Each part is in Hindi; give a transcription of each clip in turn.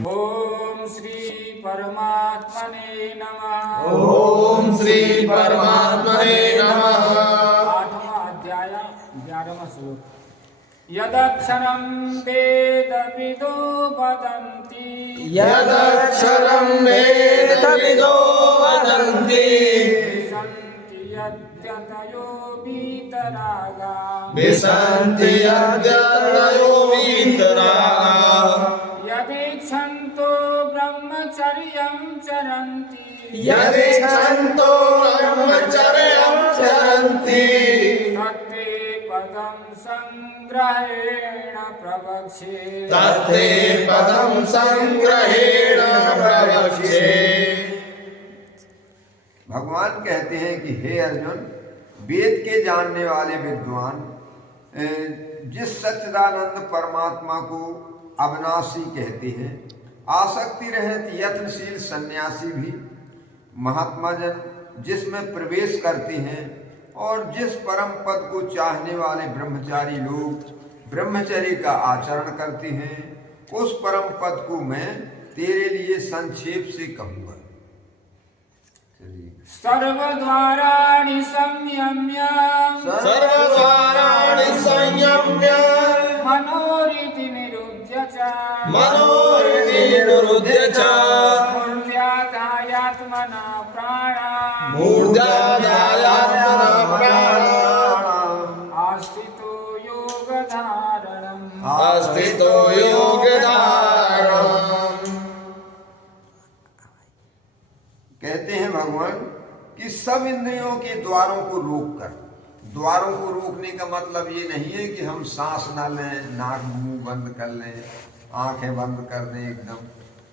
ओम श्री परमात्मने नमः। ओम श्री परमात्मने नमः। 8वां अध्याय 11वां श्लोक। यदक्षरं वेदविदो वदन्ति यदक्षरं वेदविदो वदन्ति विशन्ति यद्यतयो वीतरागा विशन्ति यद्यतयो वीतरागा यदीक्षन्तो ब्रह्मचर्यं चरन्ति यदीक्षन्तो ब्रह्मचर्यं चरन्ति तत्ते पदं संग्रहेण प्रवक्ष्ये तत्ते पदं संग्रहेण प्रवक्ष्ये। भगवान कहते हैं कि हे अर्जुन, वेद के जानने वाले विद्वान जिस सच्चिदानंद परमात्मा को अविनाशी कहते हैं, आसक्ति रहित यत्नशील सन्यासी भी महात्मा जन जिसमें प्रवेश करते हैं, और जिस परम पद को चाहने वाले ब्रह्मचारी लोग ब्रह्मचर्य का आचरण करते हैं, उस परम पद को मैं तेरे लिए संक्षेप से कहूंगा। सर्वद्वाराणि संयम्य सर्वद्वाराणि संयम्य मनोरिति निरुध्य च मनोरिति निरुध्य च मूर्ध्याधायात्मना प्राणा मूर्ध्याधायात्मना प्राणा आस्थितो योगधारणम् आस्थितो योगधारणम्। कहते हैं भगवान कि सब इंद्रियों के द्वारों को रोककर, द्वारों को रोकने का मतलब ये नहीं है कि हम सांस ना लें, नाक मुंह बंद कर लें, आंखें बंद कर दें एकदम।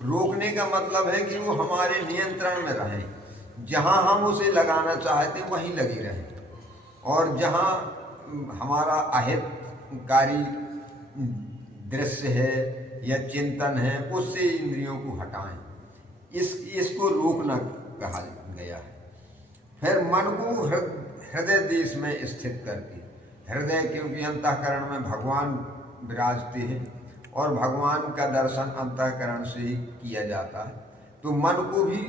रोकने का मतलब है कि वो हमारे नियंत्रण में रहें, जहां हम उसे लगाना चाहते हैं वहीं लगी रहे, और जहां हमारा अहितकारी दृश्य है या चिंतन है उससे इंद्रियों को हटाएं। इसको रोकना कहा गया है। फिर मन को हृदय देश में स्थित करके, हृदय क्योंकि अंतःकरण में भगवान विराजते हैं और भगवान का दर्शन अंतःकरण से ही किया जाता है, तो मन को भी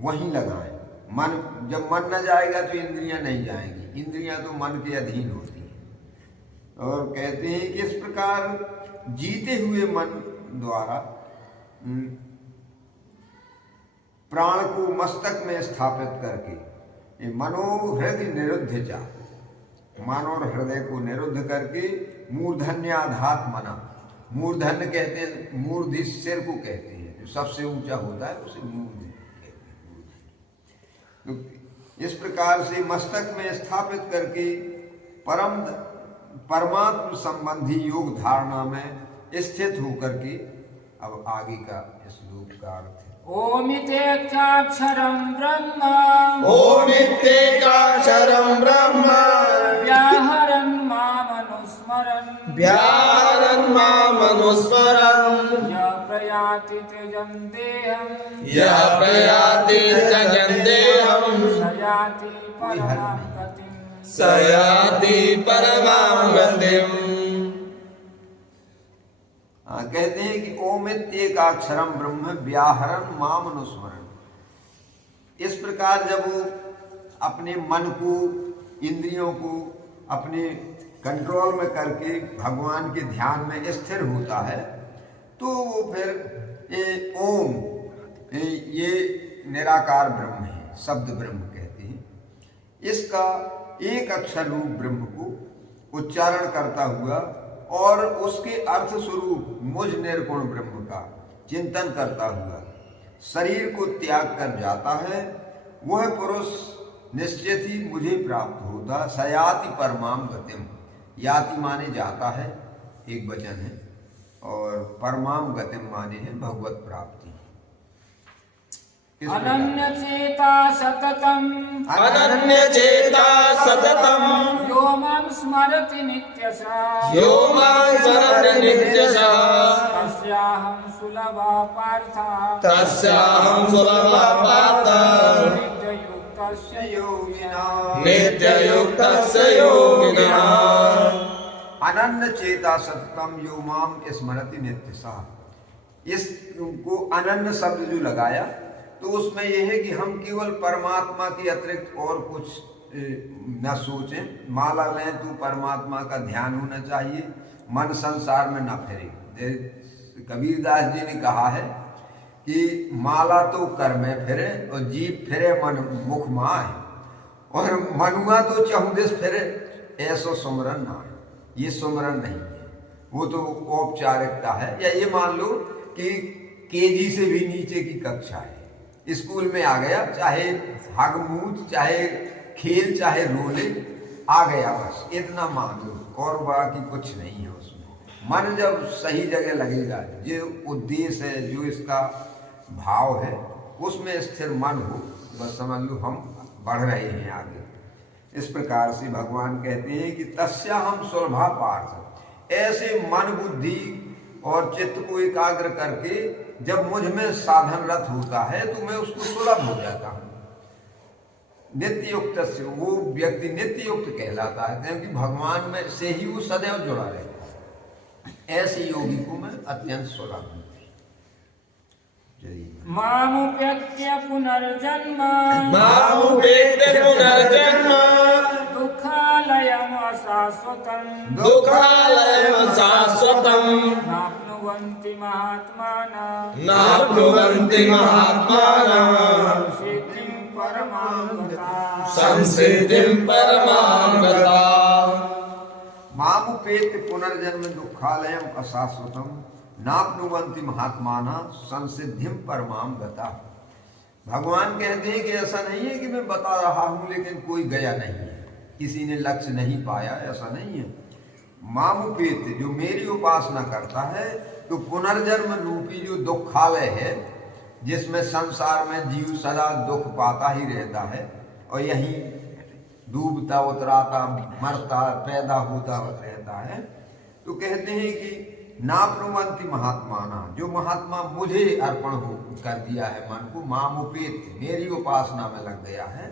वहीं लगाएं। मन जब मन न जाएगा तो इंद्रियां नहीं जाएंगी, इंद्रियां तो मन के अधीन होती हैं। और कहते हैं कि इस प्रकार जीते हुए मन द्वारा प्राण को मस्तक में स्थापित करके मनोहृदय निरुद्ध जा, मन और हृदय को निरुद्ध करके मूर्धन्याधात मना, मूर्धन्य कहते हैं, मूर्धि सिर को कहते हैं, जो सबसे ऊंचा होता है उसे मूर्धि कहते हैं। तो इस प्रकार से मस्तक में स्थापित करके परमात्म संबंधी योग धारणा में स्थित होकर के, अब आगे का इस श्लोक का अर्थ है। ओमितेकाक्षरं ब्रह्म ओमितेकाक्षरं ब्रह्म व्याहरन् मामनुस्मरन् व्याहरन् मामनुस्मरन् यः प्रयाति त्यजन् देहं यः प्रयाति त्यजन् देहं स याति परमां गतिम् स याति परमां गतिम्। कहते हैं कि ओमित्येकाक्षरं ब्रह्म व्याहरन् मामनुस्मरन्। इस प्रकार जब वो अपने मन को, इंद्रियों को अपने कंट्रोल में करके भगवान के ध्यान में स्थिर होता है, तो वो फिर ओम, ये निराकार ब्रह्म है, शब्द ब्रह्म कहते हैं, इसका एक अक्षर रूप ब्रह्म को उच्चारण करता हुआ और उसके अर्थ स्वरूप मुझ निर्गुण ब्रह्म का चिंतन करता हुआ शरीर को त्याग कर जाता है, वह पुरुष निश्चित ही मुझे प्राप्त होता। सयाति परमाम गतिम, याति माने जाता है, एक वचन है, और परमाम गतिम माने है भगवत प्राप्ति। अनन्यचेता सततम् अनन्यचेता सततं यो मां स्मरति नित्यशः यो मां स्मरति नित्यशः तस्याहं सुलभः पार्थ तस्याहं सुलभः पार्थ नित्ययुक्तस्य नित्ययुक्तस्य योगिनः। अनन्य चेता सततम यो माम स्मरति नित्यशः। इसको अनन्य शब्द जो लगाया तो उसमें यह है कि हम केवल परमात्मा के अतिरिक्त और कुछ न सोचें। माला लें तो परमात्मा का ध्यान होना चाहिए, मन संसार में न फिरे। कबीरदास जी ने कहा है कि माला तो कर में फिरे और जीव फिरे मन मुख माए, और मनुआ तो चहुदिस फिरे ऐसो सुमरन ना है। ये सुमरन नहीं है, वो तो औपचारिकता है। या ये मान लो कि केजी से भी नीचे की कक्षा है, स्कूल में आ गया, चाहे हगमूत, चाहे खेल, चाहे रोले, आ गया, बस इतना मान लो, और बाकी कुछ नहीं है उसमें। मन जब सही जगह लगेगा, जो उद्देश्य है, जो इसका भाव है, उसमें स्थिर मन हो, बस समझ लो हम बढ़ रहे हैं आगे। इस प्रकार से भगवान कहते हैं कि तस्या हम सुलभा पार्थ, ऐसे मन बुद्धि और चित्त को एकाग्र करके जब मुझ में साधनरत होता है तो मैं उसको सुलभ हो जाता हूँ। नित्य युक्त से वो व्यक्ति नित्य युक्त कहलाता है, क्योंकि भगवान में से ही वो सदैव जुड़ा रहता है। ऐसे योगी को मैं अत्यंत सुलभ हूँ। मामुपेत्य पुनर्जन्म मामुपेत्य पुनर्जन्म दुःखालयम् अशाश्वतम् दुःखालयम् शाश्वतम् नाप्नुवन्ति महात्मानः नाप्नुवन्ति महात्मानः सिद्धिं परमां गताः संसिद्धिं परमां गताः। मामुपेत्य पुनर्जन्म दुःखालयम् अशाश्वतम् नाप्नुवन्ति महात्माना संसिद्धिम परमाम गता। भगवान कहते हैं कि ऐसा नहीं है कि मैं बता रहा हूं लेकिन कोई गया नहीं है, किसी ने लक्ष्य नहीं पाया, ऐसा नहीं है। मामुपेत, जो मेरी उपासना करता है, तो पुनर्जन्म रूपी जो दुखालय है, जिसमें संसार में जीव सदा दुख पाता ही रहता है और यही डूबता उतराता मरता पैदा होता रहता है, तो कहते हैं कि नाप्नुवन्ति महात्माना, जो महात्मा मुझे अर्पण कर दिया है मन को, मामुपेत, मेरी उपासना में लग गया है,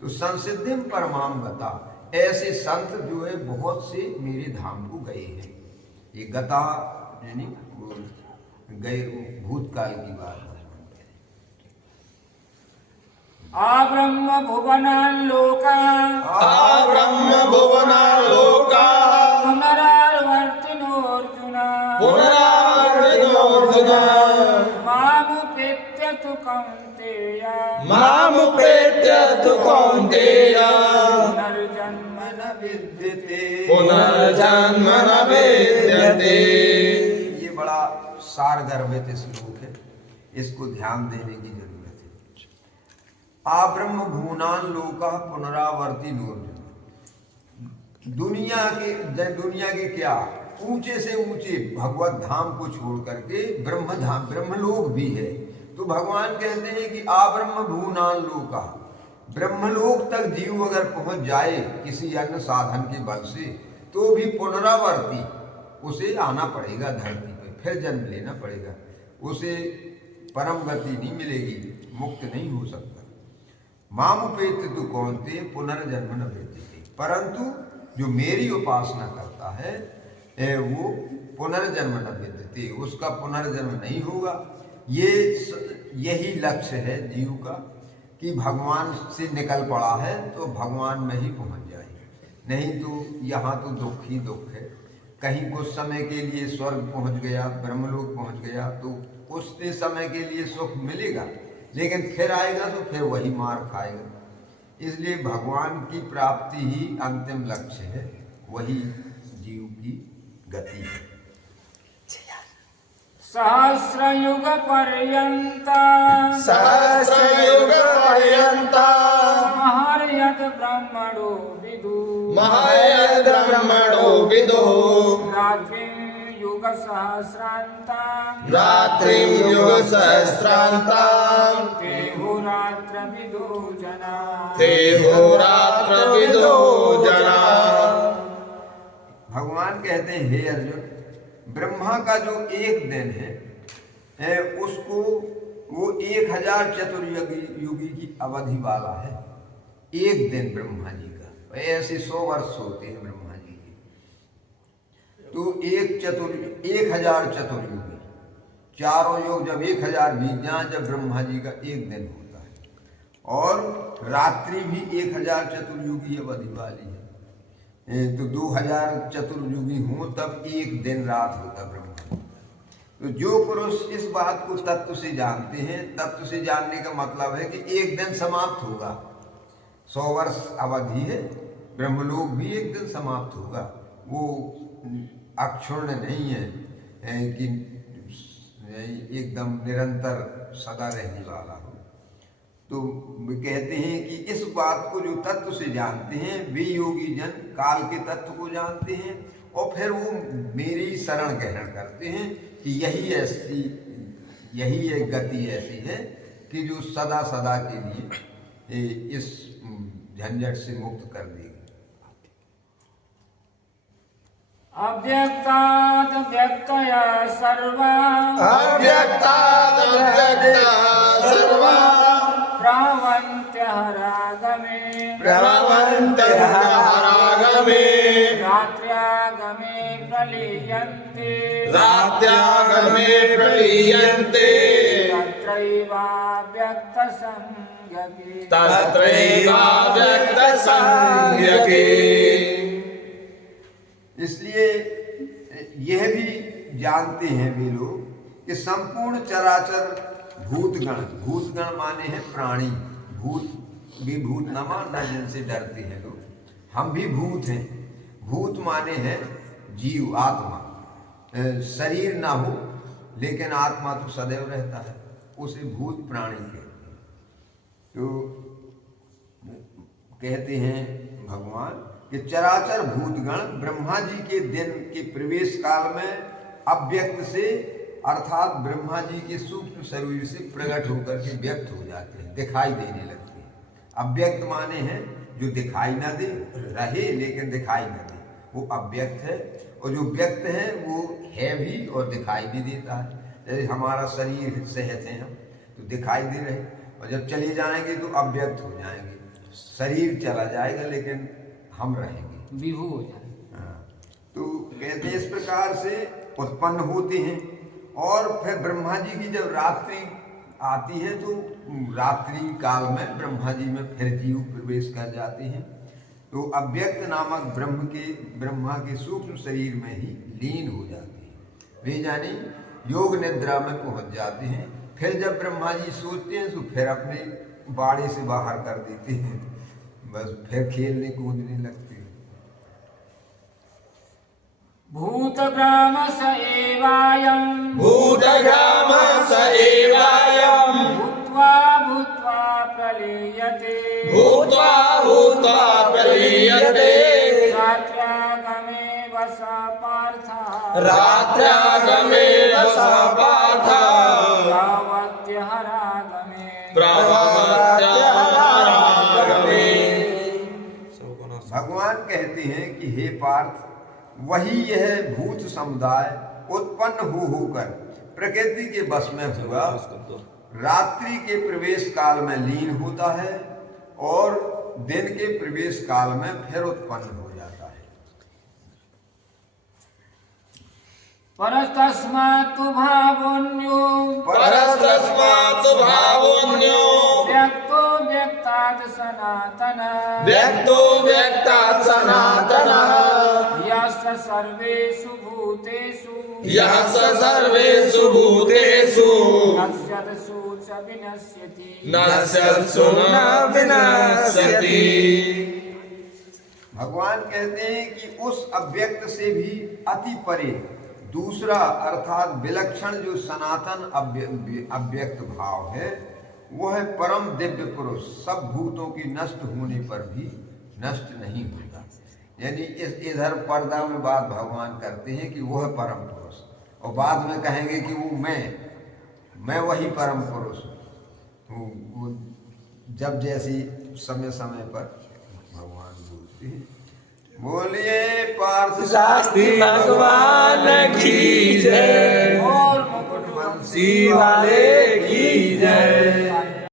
तो संसिद्धिम परमाम गता, ऐसे संत जो है बहुत से मेरे धाम को गए हैं। ये गता यानी गए भूतकाल की बात है। आ ब्रह्म भुवनान् लोकान् आ ब्रह्म भुवनान् लोकान् पुनरावर्तिनोऽर्जुन पुनरावर्तिनोऽर्जुन मामुपेत्य तु कौन्तेय मामुपेत्य तु कौन्तेय पुनर्जन्म न विद्यते पुनर्जन्म न विद्यते। ये बड़ा सारगर्भित श्लोक है, इसको ध्यान देने की जरूरत है। आ ब्रह्म भुवनान् लोकाः पुनरावर्ति नोर्जुन, दुनिया के क्या ऊंचे से ऊंचे भगवत धाम को छोड़ करके ब्रह्म धाम, ब्रह्मलोक भी है। तो भगवान कहते हैं कि आ ब्रह्म भुवनान् लोकाः, ब्रह्मलोक तक जीव अगर पहुंच जाए किसी अन्य साधन के बल से, तो भी पुनरावर्ती उसे आना पड़ेगा धरती पे, फिर जन्म लेना पड़ेगा, उसे परम गति नहीं मिलेगी, मुक्त नहीं हो सकता। मामुपेत्य तु कौन्तेय पुनर्जन्म न विद्यते, परंतु जो मेरी उपासना करता है वो पुनर्जन्म न विद्यते, उसका पुनर्जन्म नहीं होगा। यही लक्ष्य है जीव का कि भगवान से निकल पड़ा है तो भगवान में ही पहुंच जाए, नहीं तो यहाँ तो दुख ही दुख है। कहीं कुछ समय के लिए स्वर्ग पहुंच गया, ब्रह्मलोक पहुंच गया, तो उस समय के लिए सुख मिलेगा, लेकिन फिर आएगा तो फिर वही मार खाएगा। इसलिए भगवान की प्राप्ति ही अंतिम लक्ष्य है, वही जीव की गति है। सहस्रयुग पर्यंत सहस्रयुग पर्यंत महर्यत ब्रह्मणो विदु महर्यत ब्रह्मणो विदु रात्रिं युग सहस्रान्तां रात्रिं युग सहस्रान्तां तेहो रात्र विदो जना तेहो रात्र विदो जना। भगवान कहते हैं हे अर्जुन, ब्रह्मा का जो एक दिन है उसको वो 1000 चतुर्युगी की अवधि वाला है। एक दिन ब्रह्मा जी का, ऐसे 100 वर्ष होते हैं ब्रह्मा जी के, तो 1000 चतुर्युगी, चारों योग जब 1000 बीत जाए, जब ब्रह्मा जी का एक दिन होता है, और रात्रि भी 1000 चतुर्युगी अवधि वाली है, तो 2000 चतुर्युगी हो तब एक दिन रात होता ब्रह्मा जी। तो जो पुरुष इस बात को तत्व से जानते हैं, तत्व से जानने का मतलब है कि एक दिन समाप्त होगा, 100 वर्ष अवधि है, ब्रह्मलोक भी एक दिन समाप्त होगा, वो अक्षुण्ण नहीं है कि एकदम निरंतर सदा रहने वाला हो। तो कहते हैं कि इस बात को जो तत्व से जानते हैं वे योगी जन काल के तत्व को जानते हैं, और फिर वो मेरी शरण ग्रहण करते हैं कि यही एक गति ऐसी है कि जो सदा सदा के लिए इस झंझट से मुक्त कर देगी। अव्यक्ताद् व्यक्तया सर्वा अव्यक्ताद् अव्यक्ता सर्वा प्रवन्त्यहरागमे प्रवन्त्यहरागमे रात्र्यागमे प्रलीयन्ते रात्र्यागमे प्रलीयन्ते तत्रैवाव्यक्तसंज्ञके। इसलिए यह भी जानते हैं वे लोग कि संपूर्ण चराचर भूतगण माने हैं प्राणी, भूत भी भूत न मानना जिनसे डरते हैं लोग, हम भी भूत हैं। भूत माने हैं जीव, आत्मा, शरीर ना हो लेकिन आत्मा तो सदैव रहता है, उसे भूत प्राणी कहते हैं। तो कहते हैं भगवान कि चराचर भूतगण ब्रह्मा जी के दिन के प्रवेश काल में अव्यक्त से अर्थात ब्रह्मा जी के सूक्ष्म शरीर से प्रकट होकर के व्यक्त हो जाते हैं, दिखाई देने लगते हैं। अव्यक्त माने हैं जो दिखाई ना दे, रहे लेकिन दिखाई ना दे, वो अव्यक्त है। और जो व्यक्त है वो है भी और दिखाई भी देता है। जैसे हमारा शरीर सेहत है, हम तो दिखाई दे रहे, और जब चले जाएंगे तो अव्यक्त हो जाएंगे, शरीर चला जाएगा लेकिन हम रहेंगे, विभू हो जाएंगे। हाँ, तो कहते हैं इस प्रकार से उत्पन्न होते हैं। और फिर ब्रह्मा जी की जब रात्रि आती है तो रात्रि काल में ब्रह्मा जी में फिर जीव प्रवेश कर जाते हैं, तो अव्यक्त नामक ब्रह्मा के सूक्ष्म शरीर में ही लीन हो जाते हैं। वे जानी योग निद्रा में पहुंच जाते हैं। फिर जब ब्रह्मा जी सोचते हैं तो फिर अपने बाड़े से बाहर कर देते हैं, बस फिर खेलने कूदने लगते हैं। भूतग्राम स एवायम् भूतग्राम स एवायम् भूत्वा भूत्वा प्रलीयते भूत्वा भूत्वा प्रलीयते रात्र्यागमे वस पार्थ रात्र्यागमे वस पार्थ प्रवत्यहरागमे प्रवत्यहरागमे। भगवान कहते हैं कि हे पार्थ, वही यह भूत समुदाय उत्पन्न होकर प्रकृति के बस में हुआ रात्रि के प्रवेश काल में लीन होता है और दिन के प्रवेश काल में फिर उत्पन्न हो जाता है। परस्तस्मात्तु भावोऽन्यो परस्तस्मात् भावोऽन्यो व्यक्तो व्यक्तात् सनातनः व्यक्तो व्यक्तात् सनातनः यस्य सर्वेषु भूतेषु यः स सर्वेषु भूतेषु नश्यत्सु च विनश्यति नश्यत्सु न विनश्यति। भगवान कहते हैं कि उस अव्यक्त से भी अति परे दूसरा अर्थात विलक्षण जो सनातन अव्यक्त भाव है, वह है परम दिव्य पुरुष, सब भूतों की नष्ट होने पर भी नष्ट नहीं होता। यानी इधर पर्दा में बात भगवान करते हैं कि वह परम पुरुष, और बाद में कहेंगे कि वो मैं वही परम पुरुष हूँ। वो जब जैसी समय समय पर भगवान बोलते हैं। बोलिए पार्थ शास्त्री भगवान की जय, और मुकुट बंसी वाले की जय।